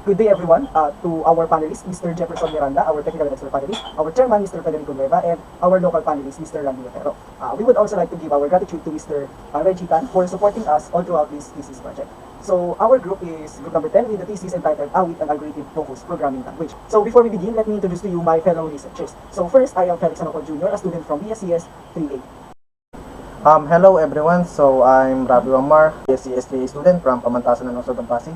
Good day everyone, to our panelists, Mr. Jefferson Miranda, our technical and expert panelist, our chairman, Mr. Federico Nueva, and our local panelist, Mr. Randy Otero. We would also like to give our gratitude to Mr. Reggie Tan for supporting us all throughout this thesis project. So our group is group number 10 with the thesis entitled AWIT, an algorithm-focused programming language. So before we begin, let me introduce to you my fellow researchers. So first, I am Felix Janopol Jr., a student from BSCS 3A. Hello everyone, so I'm Raffy Wamar, BSCS 3A student from Pamantasan ng Lungsod ng Pasig.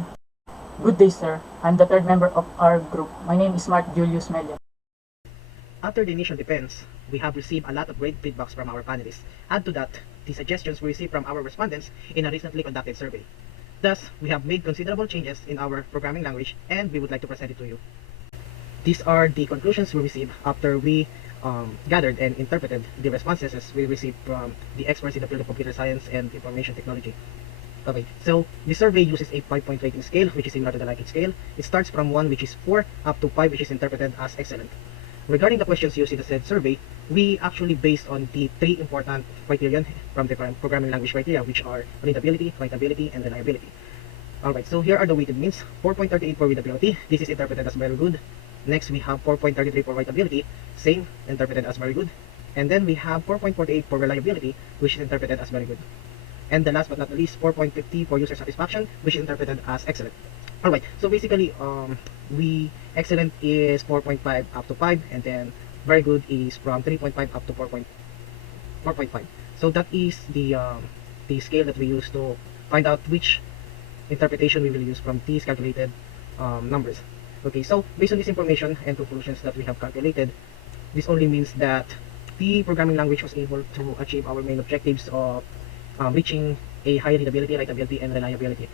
Good day, sir. I'm the third member of our group. My name is Julius, Mella. After the initial defense, we have received a lot of great feedbacks from our panelists. Add to that, the suggestions we received from our respondents in a recently conducted survey. Thus, we have made considerable changes in our programming language and we would like to present it to you. These are the conclusions we received after we gathered and interpreted the responses we received from the experts in the field of computer science and information technology. Okay, so the survey uses a 5-point rating scale, which is similar to the Likert scale. It starts from 1, which is 4, up to 5, which is interpreted as excellent. Regarding the questions used in the said survey, we actually based on the 3 important criterion from the programming language criteria, which are readability, writability, and reliability. Alright, so here are the weighted means. 4.38 for readability, this is interpreted as very good. Next, we have 4.33 for writability, same, interpreted as very good. And then we have 4.48 for reliability, which is interpreted as very good. And the last but not the least, 4.50 for user satisfaction, which is interpreted as excellent. Alright, so basically, excellent is 4.5 up to 5, and then very good is from 3.5 up to 4.5. So that is the scale that we use to find out which interpretation we will use from these calculated numbers. Okay, so based on this information and conclusions that we have calculated, this only means that the programming language was able to achieve our main objectives of reaching a high readability, writability, and reliability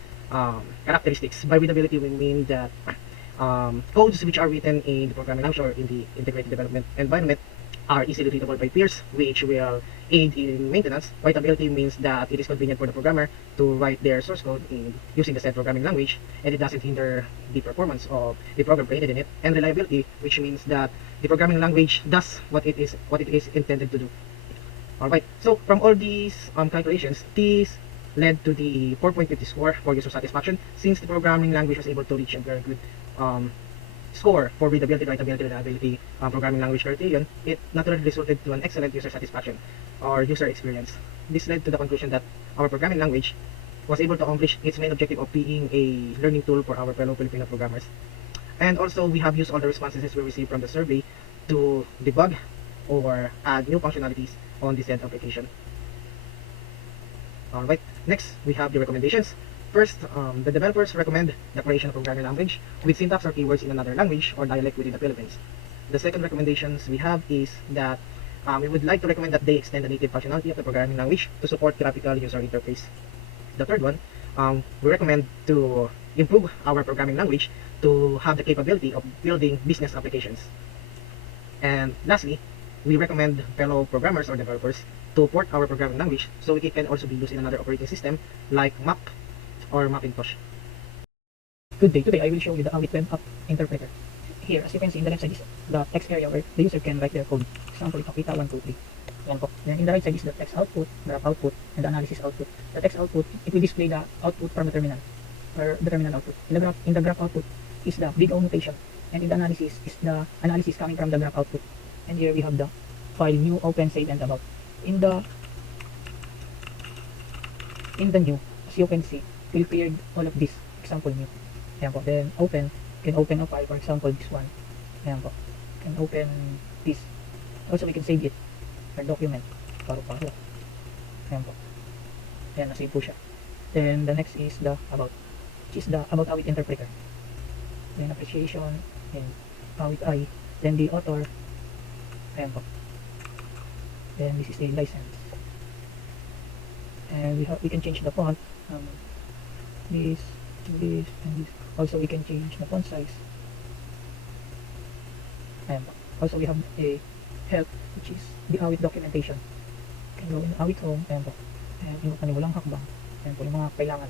characteristics. By readability, we mean that codes which are written in the programming language or in the integrated development environment are easily readable by peers, which will aid in maintenance. Writability means that it is convenient for the programmer to write their source code using the said programming language, and it doesn't hinder the performance of the program created in it. And reliability, which means that the programming language does what it is intended to do. Alright, so from all these calculations, this led to the 4.50 score for user satisfaction. Since the programming language was able to reach a very good score for readability, writability, reliability, programming language criterion, it naturally resulted to an excellent user satisfaction or user experience. This led to the conclusion that our programming language was able to accomplish its main objective of being a learning tool for our fellow Filipino programmers. And also, we have used all the responses we received from the survey to debug or add new functionalities on the said application. Alright, next we have the recommendations. First, the developers recommend the creation of a programming language with syntax or keywords in another language or dialect within the Philippines. The second recommendations we have is that we would like to recommend that they extend the native functionality of the programming language to support graphical user interface. The third one, we recommend to improve our programming language to have the capability of building business applications. And lastly, we recommend fellow programmers or developers to port our programming language so it can also be used in another operating system like Mac or Macintosh. Good day. Today I will show you the AWIT web app interpreter. Here, as you can see in the left side is the text area where the user can write their code. Example, ito, kita 1, 2, 3. Yan po. Then in the right side is the text output, graph output, and the analysis output. The text output, it will display the output from the terminal, or the terminal output. In the graph output is the big O notation, and in the analysis is the analysis coming from the graph output. And here we have the file new, open, save, and about. In the new, as you can see, we'll clear all of this. Example new. Ayan po. Then open, can open a file, for example this one. Ayan po. Can open this. Also we can save it or document. Paro-paro. Ayan po. Ayan, nasave po siya. Then the next is the about, which is the about AWIT interpreter. Then appreciation, and AWIT I, then the author. Ayan po. Then this is the license. And we can change the font. This, and this. Also we can change the font size. And also we have a help, which is the AWIT documentation. You can go in AWIT home, and yung kaniwalang hakbang, and po yung mga kailangan.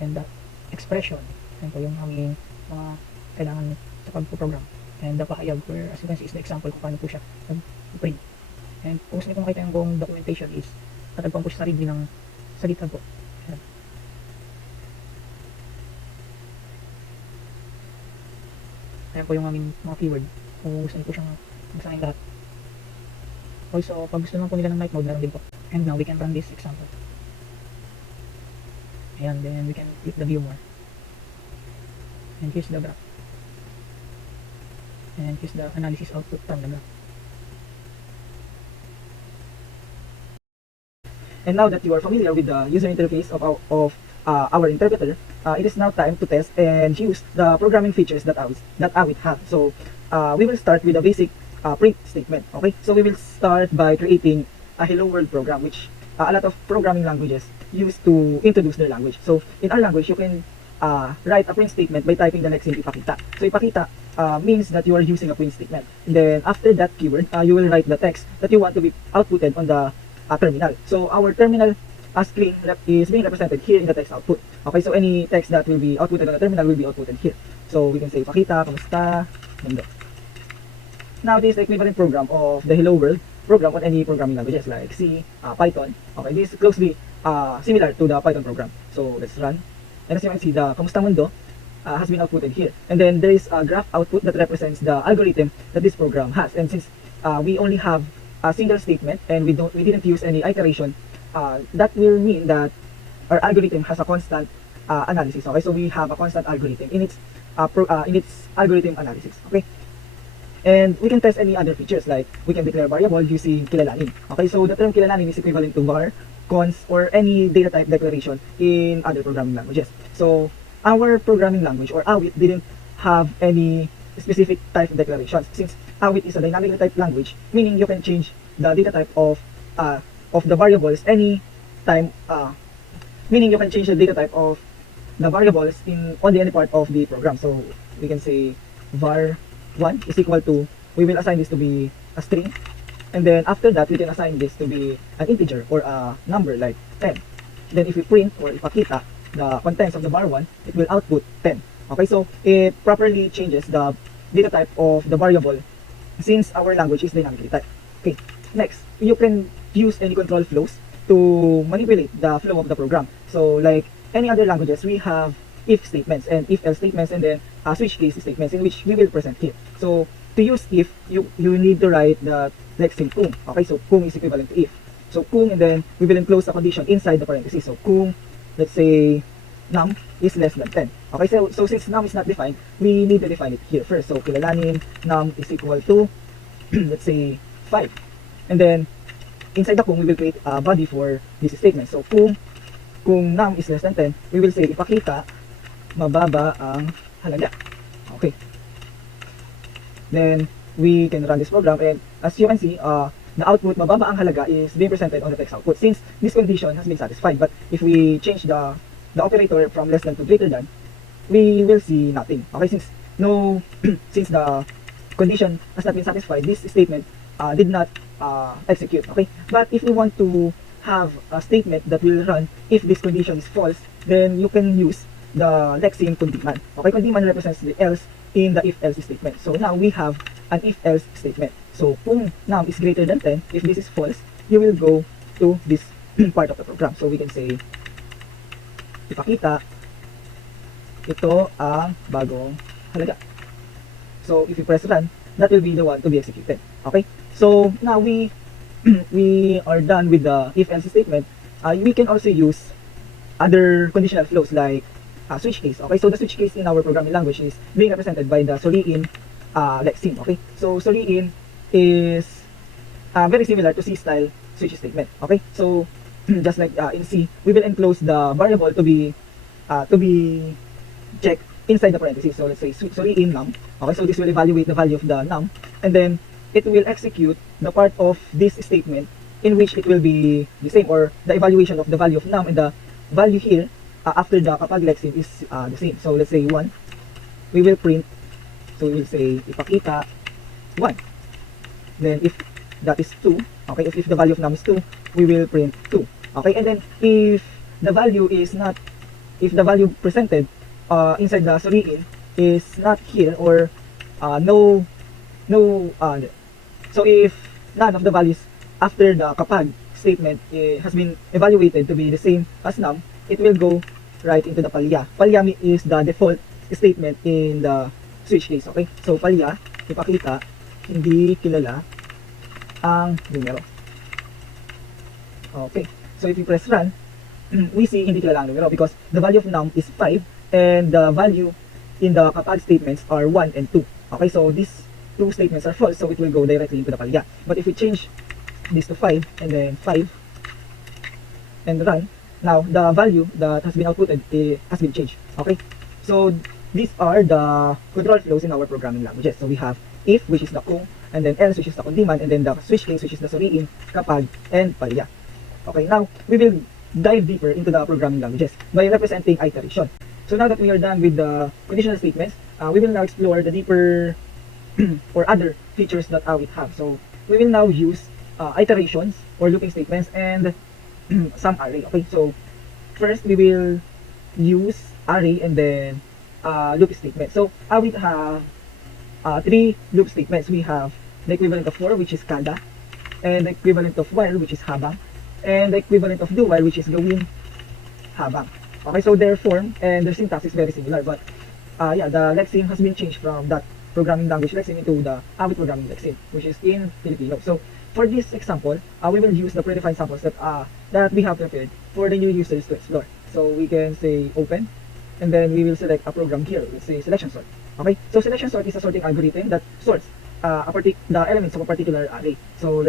And the expression, and po yung aming mga kailangan sa pagpo-program. And the pahayag, where as you can see is the example kung paano po siya print. And kung gusto nyo makita yung buong documentation is tatagpuan po siya sa readme ng sa GitHub po. Ayan. Ayan po yung aming mga keyword. Kung gusto niyo po siyang basahin lahat. Also, pag gusto naman po nila ng night mode, meron din po. And now, we can run this example. Ayan, then we can click the view more. And here's the graph. And here's the analysis output from the graph. And now that you are familiar with the user interface of our interpreter, it is now time to test and use the programming features that AWIT have. So we will start with a basic print statement. Okay, so we will start by creating a hello world program, which a lot of programming languages use to introduce their language. So in our language, you can write a print statement by typing the next name ipakita. So ipakita means that you are using a print statement. And then after that keyword, you will write the text that you want to be outputted on the terminal. So our terminal screen is being represented here in the text output. Okay, so any text that will be outputted on the terminal will be outputted here. So we can say pakita, kamusta, mundo. Now this is the equivalent program of the hello world program on any programming languages like C, Python. Okay, this is closely similar to the Python program. So let's run. And as you can see, the kamusta mundo has been outputted here. And then there is a graph output that represents the algorithm that this program has. And since we only have a single statement and we didn't use any iteration, that will mean that our algorithm has a constant analysis. Okay, so we have a constant algorithm in its algorithm analysis. Okay, and we can test any other features like we can declare variable using kilalanin. Okay, so the term kilalanin is equivalent to var, cons, or any data type declaration in other programming languages. So our programming language or AWIT didn't have any specific type declarations since AWIT is a dynamic type language, meaning you can change the data type of the variables any time, meaning you can change the data type of the variables in only any part of the program. So we can say var1 is equal to, we will assign this to be a string, and then after that we can assign this to be an integer or a number like 10. Then if we print or ipakita the contents of the var1, it will output 10. Okay, so it properly changes the data type of the variable since our language is dynamically typed. Okay, next, you can use any control flows to manipulate the flow of the program. So like any other languages, we have if statements and if else statements, and then switch case statements, in which we will present here. So to use if, you need to write the next thing kung. Okay, so kung is equivalent to if. So kung, and then we will enclose a condition inside the parentheses. So kung, let's say num is less than 10. Okay, so since num is not defined, we need to define it here first. So kilalanin num is equal to let's say 5. And then inside the kung, we will create a body for this statement. So kung num is less than 10, we will say ipakita mababa ang halaga. Okay, then we can run this program, and as you can see, the output mababa ang halaga is being presented on the text output since this condition has been satisfied. But if we change the operator from less than to greater than, we will see nothing. Okay, since since the condition has not been satisfied, this statement did not execute. Okay, but if we want to have a statement that will run if this condition is false, then you can use the lexeme kundiman. Okay, kundiman represents the else in the if else statement. So now we have an if else statement. So kung num is greater than 10, if this is false, you will go to this part of the program. So we can say ipakita ito ang bagong halaga. So if you press run, that will be the one to be executed. Okay, so now we are done with the if else statement. We can also use other conditional flows like switch case. Okay, so the switch case in our programming language is being represented by the Soriin lexeme. Okay, so Soriin is very similar to C style switch statement. Okay, so just like in C, we will enclose the variable to be checked inside the parentheses. So let's say Soriin num. Okay, so this will evaluate the value of the num, and then it will execute the part of this statement in which it will be the same, or the evaluation of the value of num and the value here after the kapag lexeme is the same. So let's say 1, we will print, so we will say ipakita 1. Then if that is 2, okay, if the value of num is 2, we will print 2. Okay, and then if the value is not, if the value presented inside the Soriin is not here, or so if none of the values after the kapag statement has been evaluated to be the same as num, it will go right into the palya. Palya is the default statement in the switch case. Okay, so palya, ipakita, hindi kilala ang numero. Okay, so if you press run, we see hindi kilala ang numero because the value of num is 5 and the value in the kapag statements are 1 and 2. Okay, so these two statements are false, so it will go directly into the palya. But if we change this to 5 and then 5 and run, now the value that has been outputted has been changed. Okay, so these are the control flows in our programming languages. So we have if, which is the kung, and then else, which is the kundiman, and then the switch case, which is the suriin, kapag, and palya. Okay, now we will dive deeper into the programming languages by representing iteration. So now that we are done with the conditional statements, we will now explore the deeper or other features that AWIT have. So we will now use iterations or looping statements and some array. Okay, so first we will use array and then loop statement. So AWIT have 3 loop statements. We have the equivalent of for, which is kada, and the equivalent of while, which is habang, and the equivalent of do while, which is gawin habang. Okay, so their form and their syntax is very similar, but yeah, the lexeme has been changed from that programming language lexeme into the AWIT programming lexeme, which is in Filipino. So for this example, we will use the predefined samples that we have prepared for the new users to explore. So we can say open, and then we will select a program here. Let's say selection sort. Okay, so selection sort is a sorting algorithm that sorts the elements of a particular array. So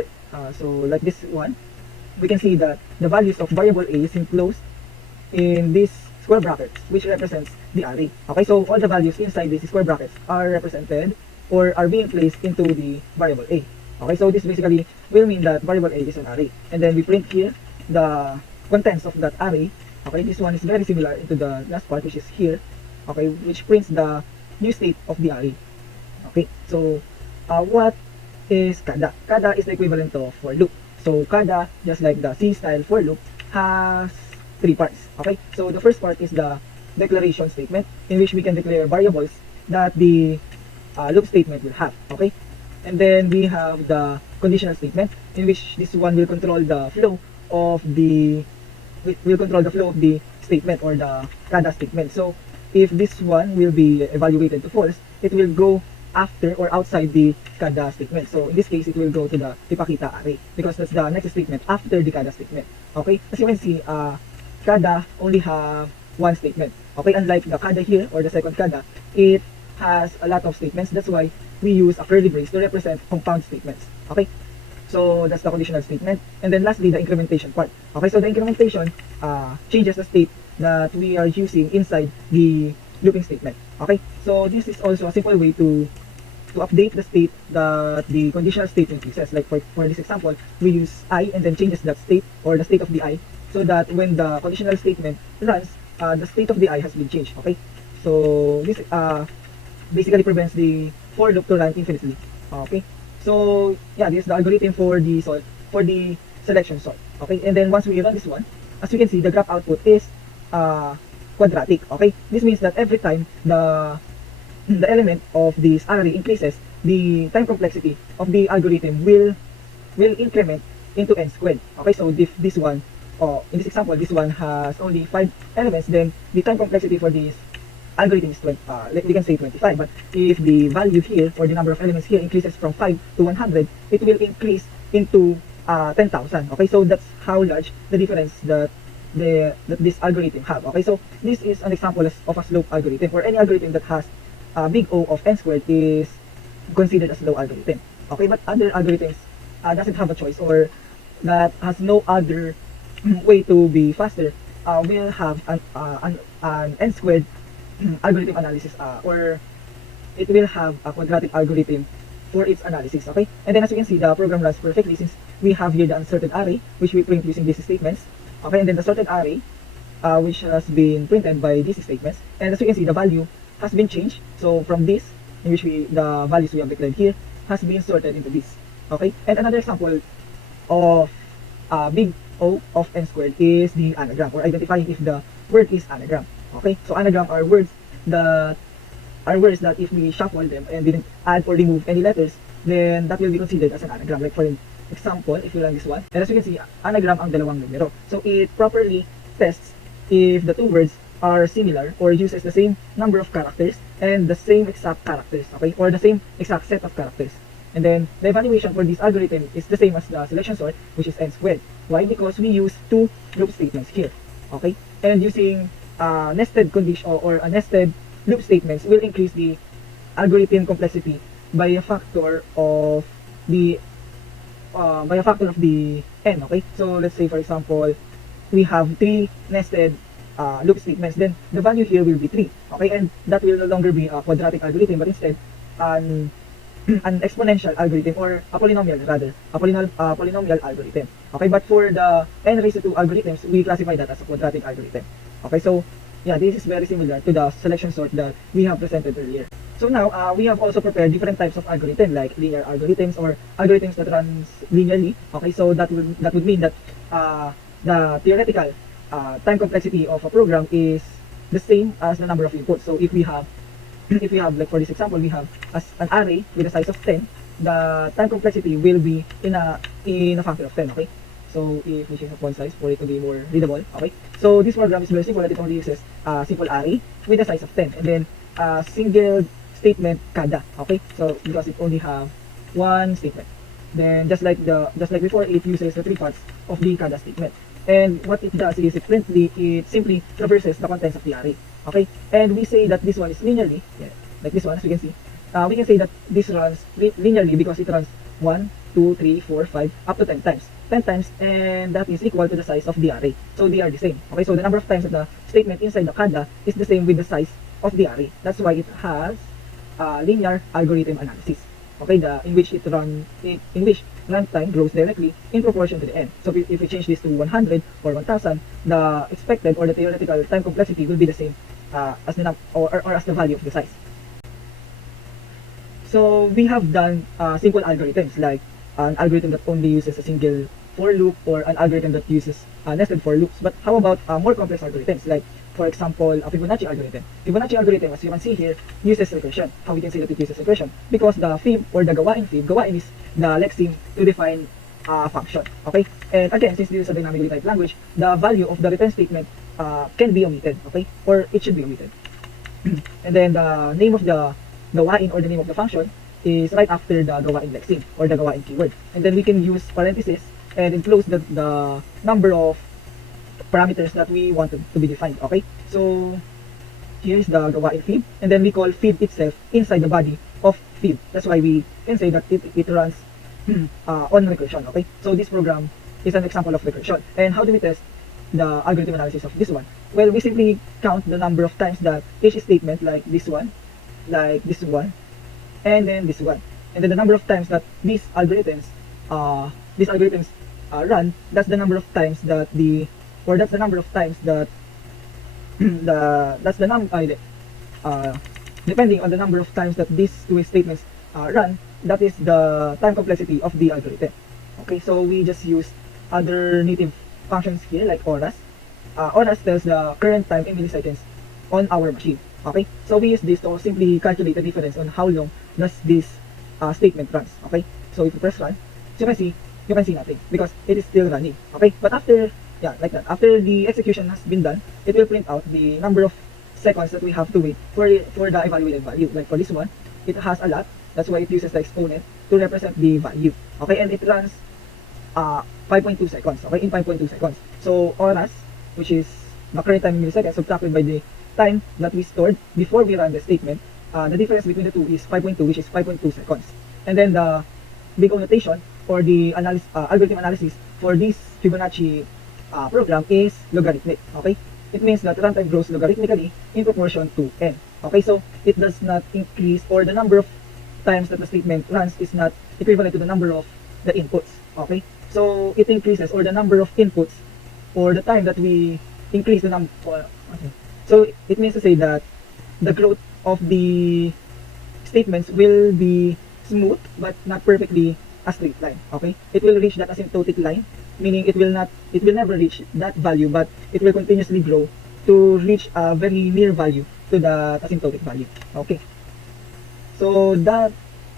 like this one, we can see that the values of variable a is enclosed in these square brackets, which represents the array. Okay, so all the values inside these square brackets are represented or are being placed into the variable a. Okay, so this basically will mean that variable a is an array, and then we print here the contents of that array. Okay, this one is very similar into the last part, which is here. Okay, which prints the new state of the array. Okay, so what is kada? Kada is the equivalent of for loop. So kada, just like the C style for loop, has 3 parts. Okay, so the first part is the declaration statement, in which we can declare variables that the loop statement will have. Okay, and then we have the conditional statement, in which this one will control the flow of the statement or the kada statement. So if this one will be evaluated to false, it will go after or outside the kada statement. So in this case, it will go to the ipakita array because that's the next statement after the kada statement. Okay, as you can see, kada only have one statement. Okay, unlike the kada here or the second kada, it has a lot of statements. That's why we use a curly brace to represent compound statements. Okay, so that's the conditional statement. And then lastly, the incrementation part. Okay, so the incrementation changes the state that we are using inside the looping statement. Okay, so this is also a simple way to update the state that the conditional statement uses. Like for this example, we use I and then changes that state or the state of the I, so that when the conditional statement runs, the state of the I has been changed. Okay, so this basically prevents the for loop to run infinitely. Okay, so yeah, this is the algorithm for the selection sort. Okay, and then once we run this one, as you can see, the graph output is quadratic. Okay, this means that every time the element of this array increases, the time complexity of the algorithm will increment into n squared. Okay, so if this one, in this example, this one has only 5 elements, then the time complexity for this algorithm is we can say 25. But if the value here or the number of elements here increases from 5 to 100, it will increase into 10,000. Okay, so that's how large the difference that this algorithm have. Okay, so this is an example of a slope algorithm, or any algorithm that has big O of n squared is considered a slow algorithm. Okay, but other algorithms doesn't have a choice, or that has no other way to be faster, will have an n squared algorithm analysis, or it will have a quadratic algorithm for its analysis. Okay, and then as you can see, the program runs perfectly since we have here the unsorted array, which we print using these statements. Okay, and then the sorted array, which has been printed by these statements, and as you can see, the value has been changed. So from this, in which the values we have declared here has been sorted into this. Okay, and another example of big O of n squared is the anagram, or identifying if the word is anagram. Okay, so anagram are words that if we shuffle them and didn't add or remove any letters, then that will be considered as an anagram. Like for example, if you run this one, and as you can see, anagram ang dalawang numero. So it properly tests if the two words are similar or uses the same number of characters and the same exact characters, okay, or the same exact set of characters. And then the evaluation for this algorithm is the same as the selection sort, which is n squared. Why? Because we use two loop statements here, okay, and using nested condition or a nested loop statements will increase the algorithm complexity by a factor of the n, okay. So let's say, for example, we have 3 nested loop statements, then the value here will be 3, okay, and that will no longer be a quadratic algorithm, but instead an exponential algorithm, or a polynomial rather, a polynomial algorithm, okay. But for the n raised to 2 algorithms, we classify that as a quadratic algorithm, okay. So yeah, this is very similar to the selection sort that we have presented earlier. So now we have also prepared different types of algorithm, like linear algorithms or algorithms that runs linearly, okay. So that would mean that the theoretical time complexity of a program is the same as the number of inputs. So if we have like for this example, we have an array with a size of 10, the time complexity will be in a factor of 10, okay. So if we change the font size for it to be more readable, okay. So this program is very simple, that it only uses a simple array with a size of 10, and then a single statement kada, okay. So because it only have one statement, then just like before, it uses the 3 parts of the kada statement. And what it does is it simply traverses the contents of the array, okay. And we say that this one is linearly, yeah, like this one, as you can see. We can say that this runs linearly because it runs 1, 2, 3, 4, 5, up to 10 times. 10 times, and that is equal to the size of the array. So they are the same, okay. So the number of times that the statement inside the kada is the same with the size of the array. That's why it has linear algorithm analysis, okay, in which runtime grows directly in proportion to the n. So if we change this to 100 or 1000, the expected or the theoretical time complexity will be the same as the or as the value of the size. So we have done simple algorithms, like an algorithm that only uses a single for loop, or an algorithm that uses nested for loops. But how about more complex algorithms, like for example a Fibonacci algorithm? Fibonacci algorithm, as you can see here, uses recursion. How we can say that it uses recursion? Because the fib, or the gawain is the lexeme to define a function, okay. And again, since this is a dynamically typed language, the value of the return statement can be omitted, okay, or it should be omitted. And then the name of the gawain, or the name of the function, is right after the gawain lexeme, or the gawain keyword. And then we can use parentheses and enclose the number of parameters that we want to be defined, okay. So here is the gawain fib, and then we call fib itself inside the body of fib. That's why we can say that it runs on recursion, okay. So this program is an example of recursion. And how do we test the algorithm analysis of this one? Well, we simply count the number of times that each statement, like this one, and then this one, and then the number of times that these algorithms run. That's the number of times that depending on the number of times that these two statements run, that is the time complexity of the algorithm, okay. So we just use other native functions here, like horas. Horas tells the current time in milliseconds on our machine, okay. So we use this to simply calculate the difference on how long does this statement runs, okay. So if you press run, so you can see nothing because it is still running, okay. But after, yeah, like that, after the execution has been done, it will print out the number of seconds that we have to wait for the evaluated value. Like for this one, it has a lot, that's why it uses the exponent to represent the value, okay. And it runs 5.2 seconds, okay, in 5.2 seconds. So horas, which is the current time in milliseconds, subtracted by the time that we stored before we run the statement, the difference between the two is 5.2, which is 5.2 seconds. And then the big O notation, or the algorithm analysis for this Fibonacci program, is logarithmic, okay. It means that runtime grows logarithmically in proportion to n, okay. So it does not increase, or the number of times that the statement runs is not equivalent to the number of the inputs, okay. So it increases, or the number of inputs, or the time that we increase the number, okay. So it means to say that the growth of the statements will be smooth but not perfectly a straight line, okay. It will reach that asymptotic line, meaning it will never reach that value, but it will continuously grow to reach a very near value to the asymptotic value, okay. So that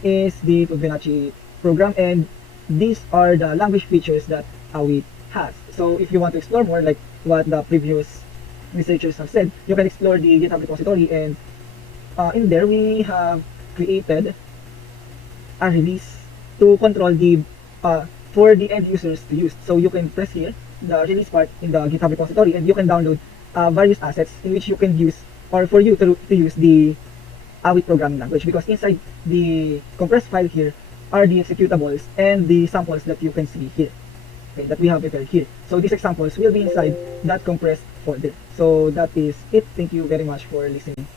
is the Fibonacci program, and these are the language features that AWIT has. So if you want to explore more, like what the previous researchers have said, you can explore the GitHub repository, and in there we have created a release to control the for the end users to use. So you can press here the release part in the GitHub repository, and you can download various assets in which you can use, or for you to use the AWIT programming language, because inside the compressed file here are the executables and the samples that you can see here, okay, that we have prepared here. So these examples will be inside that compressed folder. So that is it. Thank you very much for listening.